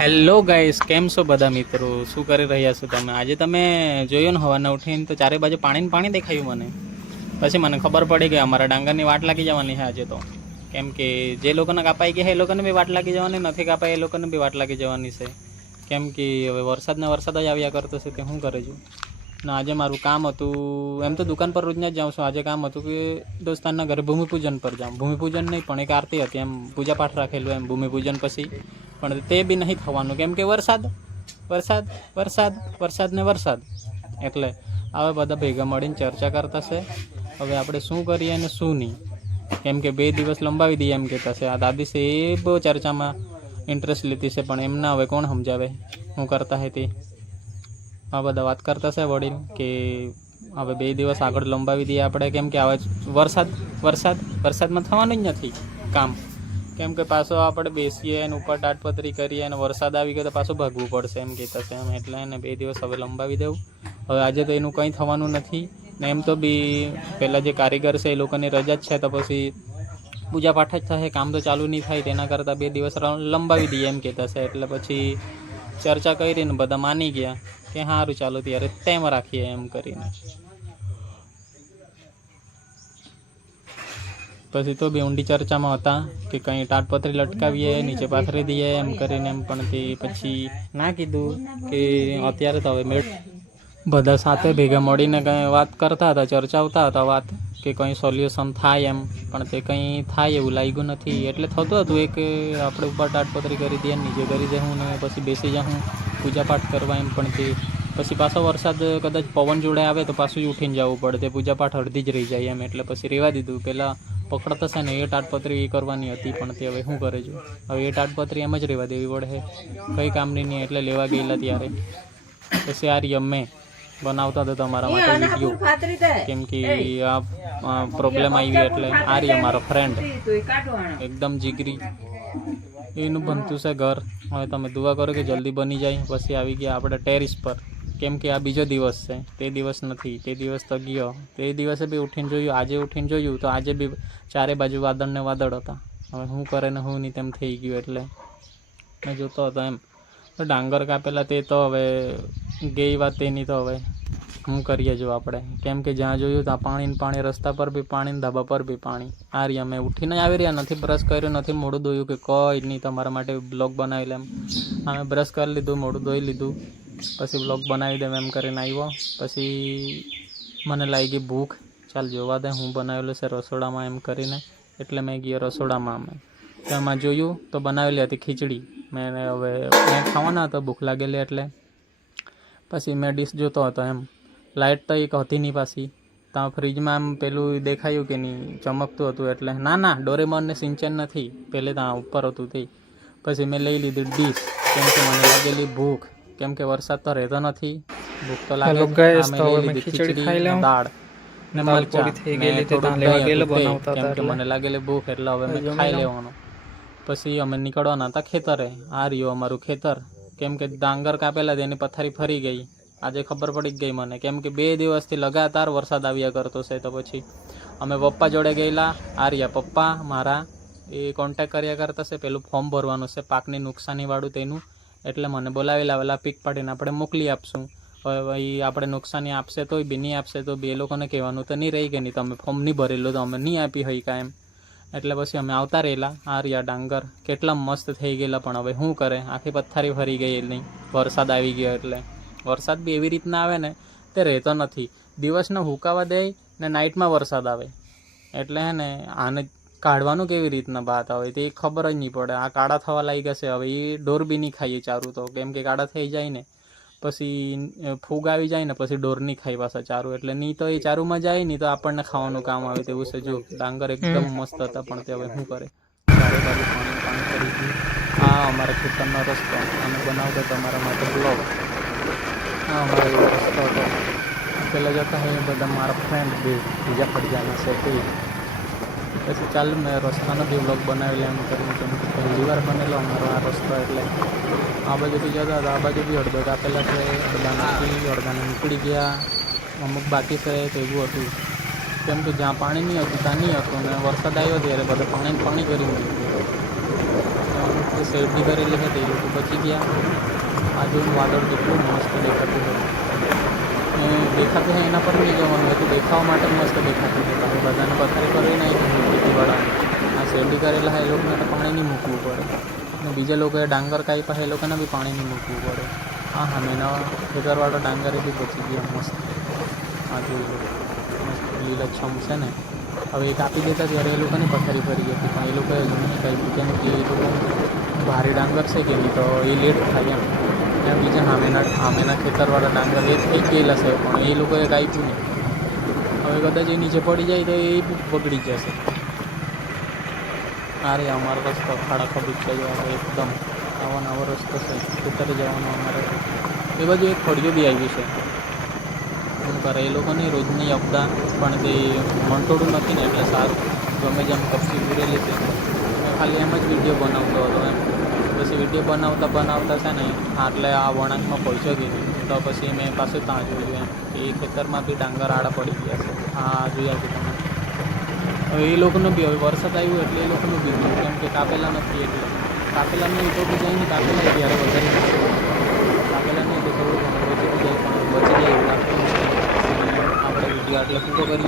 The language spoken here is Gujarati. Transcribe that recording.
હેલો ગાઈસ, કેમ છો બધા મિત્રો? શું કરી રહ્યા છો તમે? આજે તમે જોયું ને હવાના ઉઠીને તો ચારે બાજુ પાણી પાણી દેખાયું મને. પછી મને ખબર પડી કે અમારા ડાંગરની વાટ લાગી જવાની છે આજે તો. કેમ કે જે લોકોને કાપાઈ ગયા છે એ લોકોને બી વાટ લાગી જવાની, નથી કાપાઈ એ લોકોને બી વાટ લાગી જવાની છે. કેમ કે હવે વરસાદ જ આવ્યા કરતો છે કે શું કરે છું. ને આજે મારું કામ હતું, એમ તો દુકાન પર રોજના જ જાઉં છું. આજે કામ હતું કે દોસ્તારના ઘરે ભૂમિપૂજન પર જાઉં. ભૂમિપૂજન નહીં પણ એક આરતી હતી, એમ પૂજાપાઠ રાખેલું એમ ભૂમિપૂજન પછી. પણ તે બી નહીં થવાનું કેમ કે વરસાદ વરસાદ વરસાદ વરસાદ ને વરસાદ. એટલે હવે બધા ભેગા મળીને ચર્ચા કરતા છે હવે આપણે શું કરીએ અને શું નહીં. કેમ કે 2 દિવસ લંબાવી દઈએ એમ કહેતા છે. આ દાદી છે એ બહુ ચર્ચામાં ઇન્ટરેસ્ટ લેતી છે, પણ એમના હવે કોણ સમજાવે શું કરતા હે તે. આ બધા વાત કરતા છે વડીલ કે હવે 2 દિવસ આગળ લંબાવી દઈએ આપણે, કેમ કે હવે વરસાદમાં થવાનું જ નથી કામ. કેમ કે પાછો આપણે બેસીએ અને ઉપર તાટપત્રી કરીએ અને વરસાદ આવી ગયો તો પાછું ભાગવું પડશે એમ કહેતા છે એમ. એટલે એને 2 દિવસ હવે લંબાવી દેવું. હવે આજે તો એનું કંઈ થવાનું નથી ને એમ તો બી પહેલાં જે કારીગર છે એ લોકોની રજા જ છે, તો પછી પૂજાપાઠ જ થશે, કામ તો ચાલુ નહીં થાય. તેના કરતાં 2 દિવસ લંબાવી દઈએ એમ કહેતા છે. એટલે પછી ચર્ચા કરીને બધા માની ગયા કે સારું ચાલો ત્યારે તેમ રાખીએ એમ કરીને. પછી તો બી ઊંડી ચર્ચામાં હતા કે કંઈ તાટપત્રી લટકાવીએ, નીચે પાથરી દઈએ એમ કરીને. એમ પણ તે પછી ના કીધું કે અત્યારે તો હવે બધા સાથે ભેગા મળીને કંઈ વાત કરતા હતા, ચર્ચાવતા હતા વાત કે કંઈ સોલ્યુશન થાય એમ. પણ તે કંઈ થાય એવું લાગ્યું નથી. એટલે થતું હતું એ કે આપણે ઉપર તાટપત્રી કરી દઈએ, નીચે કરી દઉં ને પછી બેસી જાઉં પૂજાપાઠ કરવા એમ. પણ તે પછી પાછો વરસાદ કદાચ પવન જોડે આવે તો પાછું જ ઉઠીને જવું પડે, તે પૂજાપાઠ અડધી જ રહી જાય એમ. એટલે પછી રહેવા દીધું. પહેલાં પકડતા છે ને એ તાટપત્રી કરવાની હતી, પણ તે હવે શું કરે છે. હવે એ તાટપત્રી એમ જ રહેવા દેવી પડે, કંઈ કામની નહીં. એટલે લેવા ગયેલા ત્યારે પછી યાર અમે બનાવતા હતા તમારા માટે વિડીયો, કેમ કે આ પ્રોબ્લેમ આવી. એટલે આ રહી અમારો ફ્રેન્ડ એકદમ જીગરી, એનું બનતું છે ઘર. હવે તમે દુઆ કરો કે જલ્દી બની જાય. પછી આવી ગયા આપણે ટેરિસ પર, કેમ કે આ બીજો દિવસ છે, તે દિવસ નથી. તે દિવસ તો ગયો, તે દિવસે બી ઉઠીને જોયું, આજે ઉઠીને જોયું તો આજે બી ચારે બાજુ વાદળ ને વાદળ હતા. હવે શું કરે ને શું નહીં તેમ થઈ ગયું. એટલે મેં જોતો હતો એમ. તો ડાંગર કાપેલા તે તો હવે ગઈ વાત તેની. તો હવે શું કરીએ જો આપણે, કેમ કે જ્યાં જોયું ત્યાં પાણી, રસ્તા પર બી પાણી, ધાબા પર બી પાણી. આ રહ્યા અમે ઉઠીને આવી રહ્યા, નથી બ્રશ કર્યો, નથી મોઢું ધોયું કે કંઈ નહીં. તમારા માટે બ્લોગ બનાવી લે એમ. અમે બ્રશ કરી લીધું, મોઢું ધોઈ લીધું, પછી બ્લોગ બનાવી દે એમ કરીને આવ્યો. પછી મને લાગી ભૂખ, ચાલ જોવા દે હું બનાવેલું છે રસોડામાં એમ કરીને. એટલે મેં ગયો રસોડામાં. તેમાં જોયું તો બનાવેલી હતી ખીચડી. મેં ખાવાના હતો, ભૂખ લાગેલી એટલે પછી મેં ડીશ જોતો હતો એમ. લાઇટ તો એક હતી નહીં પાછી. ત્યાં ફ્રીજમાં આમ પેલું દેખાયું કે નહીં, ચમકતું હતું. એટલે ના ડોરેમોન ને સિંચન નથી, પહેલે ત્યાં ઉપર હતું તે. પછી મેં લઈ લીધી ડીશ, કેમ કે મને લાગેલી ભૂખ, કેમ કે વરસાદ તો રહેતો નથી, ભૂખ તો લાગે. ખીચડી, દાળ ને મરચાં કેમ કે મને લાગેલી ભૂખ, એટલે હવે મેં ખાઈ લેવાનું. પછી અમે નીકળવાના હતા ખેતરે. આ રહ્યું અમારું ખેતર. કેમ કે ડાંગર કાપેલા તેની પથારી ફરી ગઈ. આજે ખબર પડી ગઈ મને, કેમ કે 2 દિવસથી લગાતાર વરસાદ આવ્યા કરતો છે. તો પછી અમે પપ્પા જોડે ગયેલા. આ રહ્યા પપ્પા મારા, એ કોન્ટેક કર્યા કરતા છે. પેલું ફોર્મ ભરવાનું છે પાકની નુકસાનીવાળું તેનું. એટલે મને બોલાવી લાવેલા, પીક પાડીને આપણે મોકલી આપશું. હવે ભાઈ આપણે નુકસાની આપશે તોય બી, નહીં આપશે તો બી એ લોકોને કહેવાનું તો નહીં રહી કે નહીં તમે ફોર્મ નહીં ભરેલું તો અમે નહીં આપી હોય કાંઈ એમ. એટલે પછી અમે આવતા રહેલા. આ રહ્યા ડાંગર કેટલા મસ્ત થઈ ગયેલા, પણ હવે શું કરે, આખી પથારી ફરી ગઈ નહીં, વરસાદ આવી ગયો. એટલે વરસાદ બી એવી રીતના આવે ને તે રહેતો નથી. દિવસને હુકાવા દે ને નાઇટમાં વરસાદ આવે. એટલે હે ને આને કાઢવાનું કેવી રીતના વાત આવે તે ખબર જ નહીં પડે. આ કાળા થવા લાગ્યા છે હવે. એ ઢોર બી નહીં ખાઈએ ચારું તો, કેમ કે કાળા થઈ જાય ને પછી ફૂગ આવી જાય ને પછી ઢોર નહીં ખાઈ પાછા ચારું. એટલે નહીં તો એ ચારુમાં જાય, નહીં તો આપણને ખાવાનું કામ આવે તેવું છે. જો ડાંગર એકદમ મસ્ત હતા, પણ તે હવે શું કરે, ચારે બાજુ પાણી કરી ગયું. આ અમારા ખેતરનો રસ્તો અમે બનાવતો તમારા માટે બ્લોગ. હા અમારો એવો રસ્તો હતો. પહેલાં જતા હોય બધા મારા ફ્રેન્ડ બીજા ફળિયાના છે તે. પછી ચાલ મેં રસ્તાનો બી બ્લોગ બનાવેલો એમ કરીને, કેમ કે પહેલી વાર બનેલો અમારો આ રસ્તો. એટલે આ બાજુ બી જતા હતા, આ બાજુ બી અડધો કાપેલા છે, અડધાને નીકળી ગયા, અમુક બાકી છે તેવું હતું. કેમ કે જ્યાં પાણી નહીં હતું ત્યાં નહીં હતું, અને વરસાદ આવ્યો ત્યારે બધું પાણી કરી મૂક્યું. જે શેરડી કરેલી હતી એ લોકો બચી ગયા. આજુનું વાદળ કેટલું મસ્ત દેખાતું હતું. દેખાતું હોય એના પર નહીં જવાનું હતું, દેખાવા માટે મસ્ત દેખાતું હતું. હવે બધાને પથારી કરી નાખી ખેતીવાળા. આ શેરડી કરેલા હોય એ લોકોને તો પાણી નહીં મૂકવું પડે, અને બીજા લોકોએ ડાંગર કાંઈ પાસે એ લોકોને બી પાણી નહીં મૂકવું પડે. હા હા મેના ખેતરવાળા ડાંગરે બી બચી ગયા મસ્ત. આ જોઈ લો મસ્ત લીલાછમ છે ને. હવે એ કાપી દેતા ત્યારે એ લોકોની પથારી ફરી ગઈ હતી, પણ એ લોકોએ હજુ નહીં કાંઈ કેમ કે એ લોકો ભારે ડાંગર છે કે નહીં તો એ લેટ થાય એમ. ત્યાં બીજા સામેના ખેતરવાળા ડાંગર એ થઈ ગયેલા છે પણ એ લોકોએ કાપ્યું નહીં. હવે કદાચ એ નીચે પડી જાય તો એ બગડી જશે. અરે અમારો રસ્તો ખાડા ખબીચા જવાનો એકદમ આવો રસ્તો છે, ખેતરે જવાનો અમારે. એ બાજુ એક ફળિયું બી આવ્યું છે. શું કરે એ લોકોની રોજની અપડા, પણ તે મંટોળું નથી ને એટલે સારું. ગમે જેમ કપચી પૂરેલી છે. મેં ખાલી એમ જ વિડીયો બનાવતો હતો એમ. પછી વિડીયો બનાવતા છે ને એટલે આ વળાંકમાં પહોંચ્યો ગયો તો પછી મેં પાછું ત્યાં જોયું એમ કે એ ખેતરમાં બી ડાંગર આડા પડી ગયા છે. હા જોયા છે તમે. હવે એ લોકોનું બી હવે વરસાદ આવ્યો એટલે એ લોકોનું બી ગયું, કેમ કે કાપેલા નથી એટલે. કાપેલા નહીં તો બી જાય ને, કાપેલા ત્યારે વધારે કાપેલા નહીં તો થોડું ઘણું બચી જાય, પણ બચી જાય એવું લાગતું નથી. આપણે વિડીયો આટલે પૂરો કરીએ.